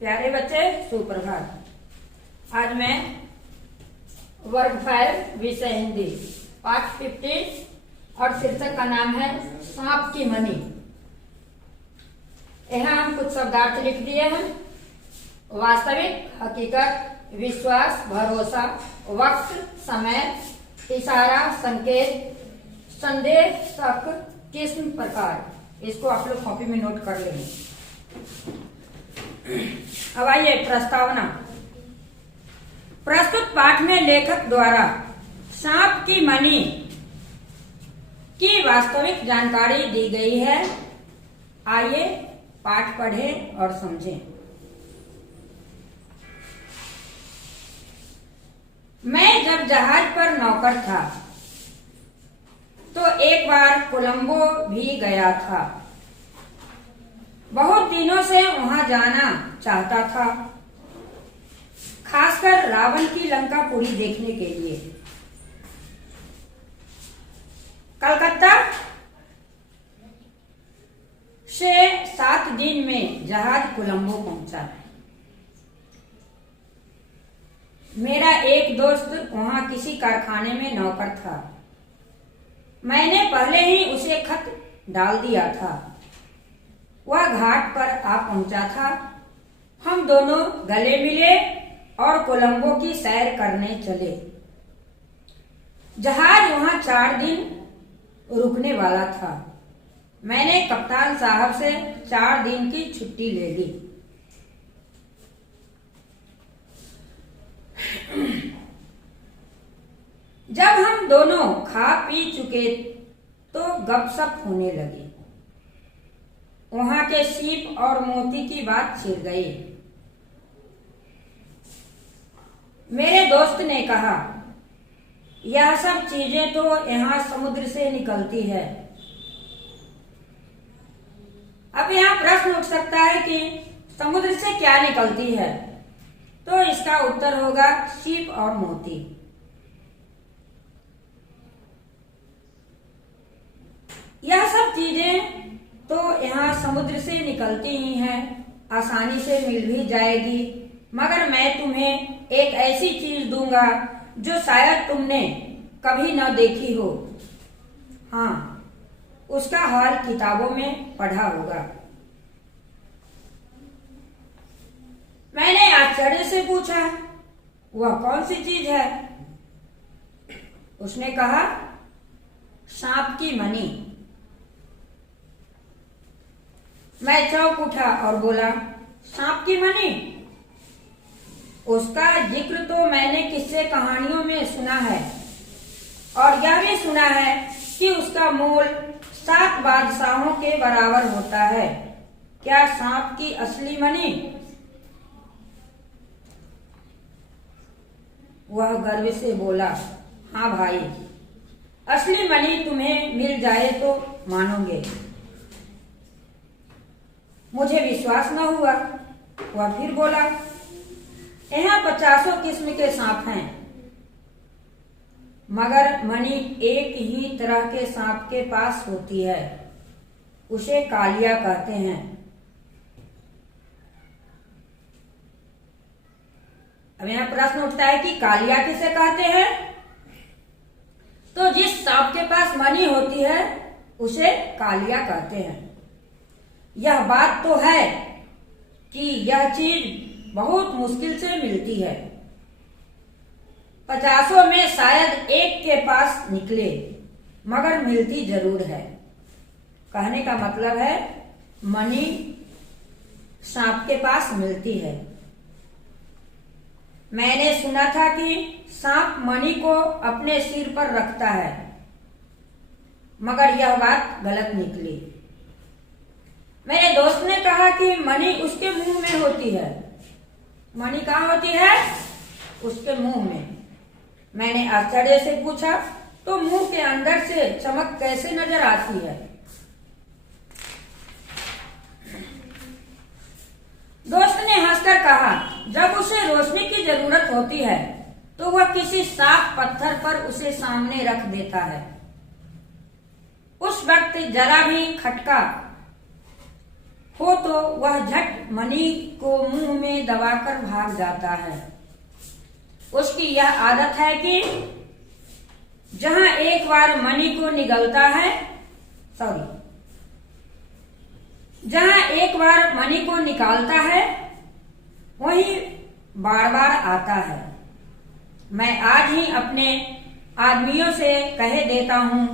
प्यारे बच्चे सुप्रभात। आज मैं वर्ग 5 विषय हिंदी पाठ 15 और शीर्षक का नाम है सांप की मणि। यहाँ हम कुछ शब्दार्थ लिख दिए हैं। वास्तविक, हकीकत, विश्वास, भरोसा, वक्त, समय, इशारा, संकेत, संदेह, शक, किस्म, प्रकार। इसको आप लोग कॉपी में नोट कर लेंगे। अब आइए प्रस्तावना। प्रस्तुत पाठ में लेखक द्वारा सांप की मणि की वास्तविक जानकारी दी गई है। आइए पाठ पढ़ें और समझें। मैं जब जहाज पर नौकर था तो एक बार कोलंबो भी गया था। बहुत दिनों से वहां जाना चाहता था, खासकर रावण की लंकापुरी देखने के लिए। कलकत्ता से 7 दिन में जहाज कोलंबो पहुंचा। मेरा एक दोस्त वहां किसी कारखाने में नौकर था। मैंने पहले ही उसे खत डाल दिया था। वह घाट पर आ पहुंचा था। हम दोनों गले मिले और कोलंबो की सैर करने चले। जहाज वहां 4 दिन रुकने वाला था। मैंने कप्तान साहब से 4 दिन की छुट्टी ले ली। जब हम दोनों खा पी चुके तो गपशप होने लगी। वहां के सीप और मोती की बात छिड़ गई। मेरे दोस्त ने कहा, यह सब चीजें तो यहाँ समुद्र से निकलती है। अब यहाँ प्रश्न उठ सकता है कि समुद्र से क्या निकलती है, तो इसका उत्तर होगा सीप और मोती। यह सब चीजें तो यहाँ समुद्र से निकलती ही हैं, आसानी से मिल भी जाएगी। मगर मैं तुम्हें एक ऐसी चीज दूंगा जो शायद तुमने कभी न देखी हो। हाँ, उसका हाल किताबों में पढ़ा होगा। मैंने आश्चर्य से पूछा, वह कौन सी चीज है? उसने कहा, सांप की मणि। मैं चौंक उठा और बोला, सांप की मणि? उसका जिक्र तो मैंने किस्से कहानियों में सुना है, और यह भी सुना है कि उसका मोल 7 बादशाहों के बराबर होता है। क्या सांप की असली मणि? वह गर्व से बोला, हाँ भाई, असली मणि तुम्हें मिल जाए तो मानोगे। मुझे विश्वास न हुआ। वह फिर बोला, यहाँ 50 किस्म के सांप हैं, मगर मणि एक ही तरह के सांप के पास होती है। उसे कालिया कहते हैं। अब यहाँ प्रश्न उठता है कि कालिया किसे कहते हैं? तो जिस सांप के पास मणि होती है उसे कालिया कहते हैं। यह बात तो है कि यह चीज बहुत मुश्किल से मिलती है। 50 में शायद एक के पास निकले, मगर मिलती जरूर है। कहने का मतलब है मणि सांप के पास मिलती है। मैंने सुना था कि सांप मणि को अपने सिर पर रखता है, मगर यह बात गलत निकली। मेरे दोस्त ने कहा कि मणि उसके मुंह में होती है। मणि कहाँ होती है? उसके मुंह में। मैंने आश्चर्य से पूछा, तो मुंह के अंदर से चमक कैसे नजर आती है? दोस्त ने हंसकर कहा, जब उसे रोशनी की जरूरत होती है तो वह किसी साफ पत्थर पर उसे सामने रख देता है। उस वक्त जरा भी खटका हो तो वह झट मणि को मुंह में दबाकर भाग जाता है। उसकी यह आदत है कि जहां एक बार मणि को निगलता है, जहां एक बार मणि को निकालता है वहीं बार बार आता है। मैं आज ही अपने आदमियों से कह देता हूं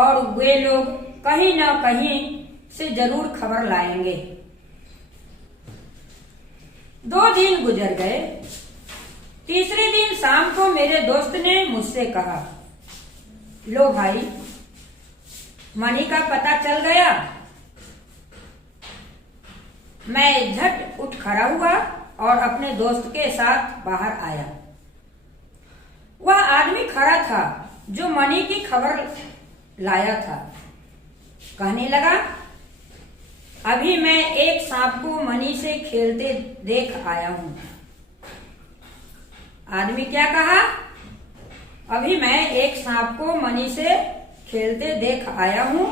और वे लोग कहीं न कहीं से जरूर खबर लाएंगे। 2 दिन गुजर गए। तीसरे दिन शाम को मेरे दोस्त ने मुझसे कहा, लो भाई, मणि का पता चल गया। मैं झट उठ खड़ा हुआ और अपने दोस्त के साथ बाहर आया। वह आदमी खड़ा था जो मणि की खबर लाया था। कहने लगा, अभी मैं एक सांप को मणि से खेलते देख आया हूं। आदमी क्या कहा? अभी मैं एक सांप को मणि से खेलते देख आया हूं।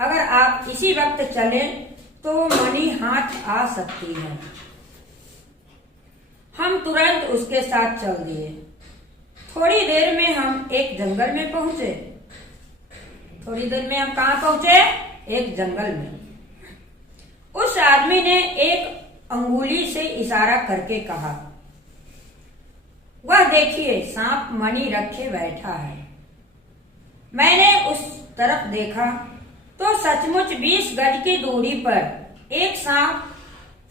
अगर आप इसी वक्त चलें तो मणि हाथ आ सकती है। हम तुरंत उसके साथ चल दिए। थोड़ी देर में हम एक जंगल में पहुंचे। थोड़ी देर में हम कहाँ पहुंचे? एक जंगल में। उस आदमी ने एक अंगुली से इशारा करके कहा, वह देखिए सांप मणि रखे बैठा है। मैंने उस तरफ देखा तो सचमुच 20 गज की दूरी पर एक सांप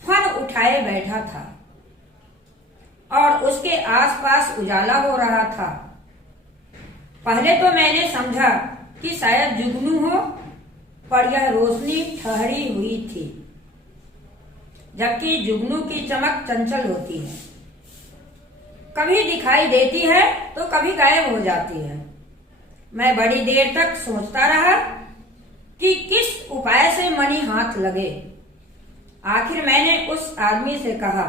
फन उठाए बैठा था और उसके आसपास उजाला हो रहा था। पहले तो मैंने समझा कि शायद जुगनू हो, पर यह रोशनी ठहरी हुई थी, जबकि जुगनू की चमक चंचल होती है, कभी दिखाई देती है तो कभी गायब हो जाती है। मैं बड़ी देर तक सोचता रहा कि किस उपाय से मणि हाथ लगे। आखिर मैंने उस आदमी से कहा,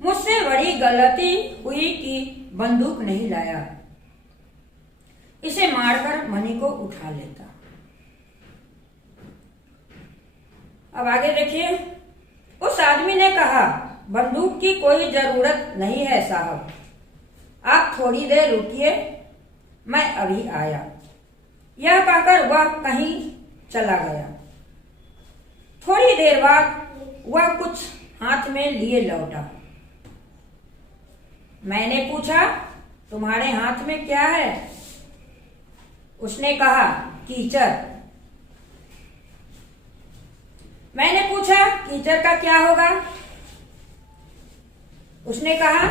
मुझसे बड़ी गलती हुई कि बंदूक नहीं लाया, इसे मारकर मणि को उठा लेता। अब आगे देखिए। उस आदमी ने कहा, बंदूक की कोई जरूरत नहीं है साहब, आप थोड़ी देर रुकिए, मैं अभी आया। यह कहकर वह कहीं चला गया। थोड़ी देर बाद वह कुछ हाथ में लिए लौटा। मैंने पूछा, तुम्हारे हाथ में क्या है? उसने कहा, कीचड़। मैंने पूछा, कीचड़ का क्या होगा? उसने कहा,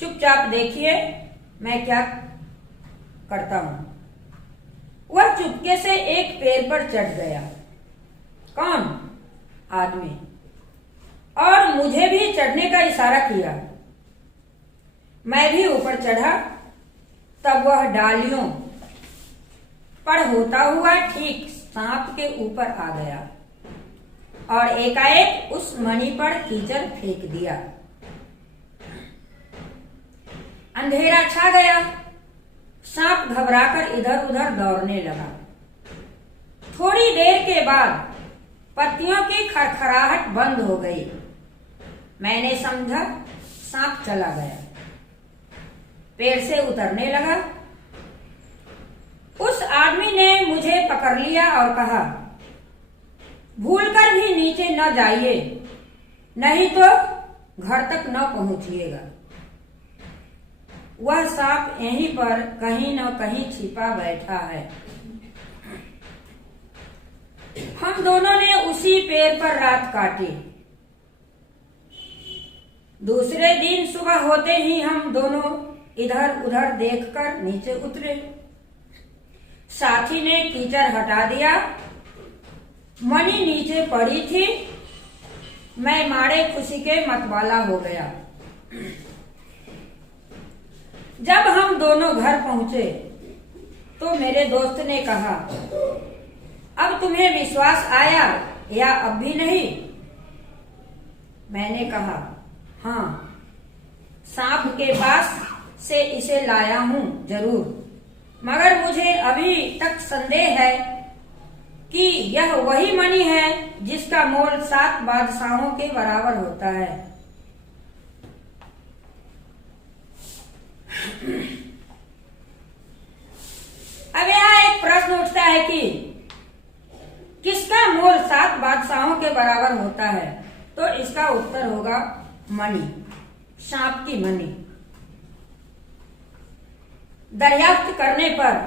चुपचाप देखिए मैं क्या करता हूं। वह चुपके से एक पेड़ पर चढ़ गया। कौन? आदमी। और मुझे भी चढ़ने का इशारा किया। मैं भी ऊपर चढ़ा। तब वह डालियों पर होता हुआ ठीक सांप के ऊपर आ गया और एकाएक उस मणि पर कीचड़ फेंक दिया। अंधेरा छा गया। सांप घबराकर इधर उधर दौड़ने लगा। थोड़ी देर के बाद पत्तियों की खड़खड़ाहट बंद हो गई। मैंने समझा सांप चला गया। पेड़ से उतरने लगा। उस आदमी ने मुझे पकड़ लिया और कहा, भूलकर भी नीचे न जाइए, नहीं तो घर तक न पहुंचिएगा। वह सांप यहीं पर कहीं न कहीं छिपा बैठा है। हम दोनों ने उसी पेड़ पर रात काटी। दूसरे दिन सुबह होते ही हम दोनों इधर उधर देखकर नीचे उतरे। साथी ने कीचड़ हटा दिया। मणि नीचे पड़ी थी। मैं मारे खुशी के मतवाला हो गया। जब हम दोनों घर पहुंचे तो मेरे दोस्त ने कहा, अब तुम्हें विश्वास आया या अब भी नहीं? मैंने कहा, हाँ, सांप के पास से इसे लाया हूं जरूर, मगर मुझे अभी तक संदेह है कि यह वही मणि है जिसका मोल 7 बादशाहों के बराबर होता है। अब यहाँ एक प्रश्न उठता है कि किसका मोल 7 बादशाहों के बराबर होता है? तो इसका उत्तर होगा मणि, सांप की मणि। दरियाफ्त करने पर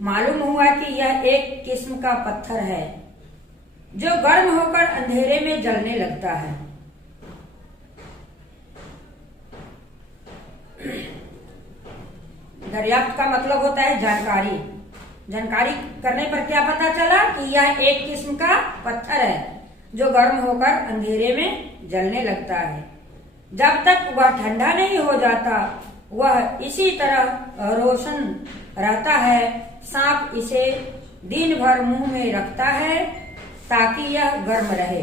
मालूम हुआ कि यह एक किस्म का पत्थर है जो गर्म होकर अंधेरे में जलने लगता है। दरियाफ्त का मतलब होता है जानकारी। जानकारी करने पर क्या पता चला कि यह एक किस्म का पत्थर है जो गर्म होकर अंधेरे में जलने लगता है। जब तक वह ठंडा नहीं हो जाता वह इसी तरह रोशन रहता है। सांप इसे दिन भर मुंह में रखता है ताकि यह गर्म रहे।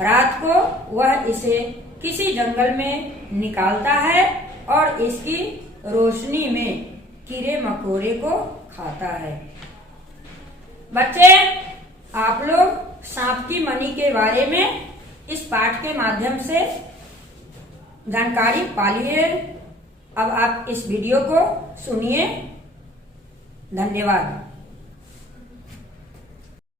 रात को वह इसे किसी जंगल में निकालता है और इसकी रोशनी में कीड़े मकोड़े को खाता है। बच्चे, आप लोग सांप की मणि के बारे में इस पाठ के माध्यम से जानकारी पा लिए। अब आप इस वीडियो को सुनिए। धन्यवाद।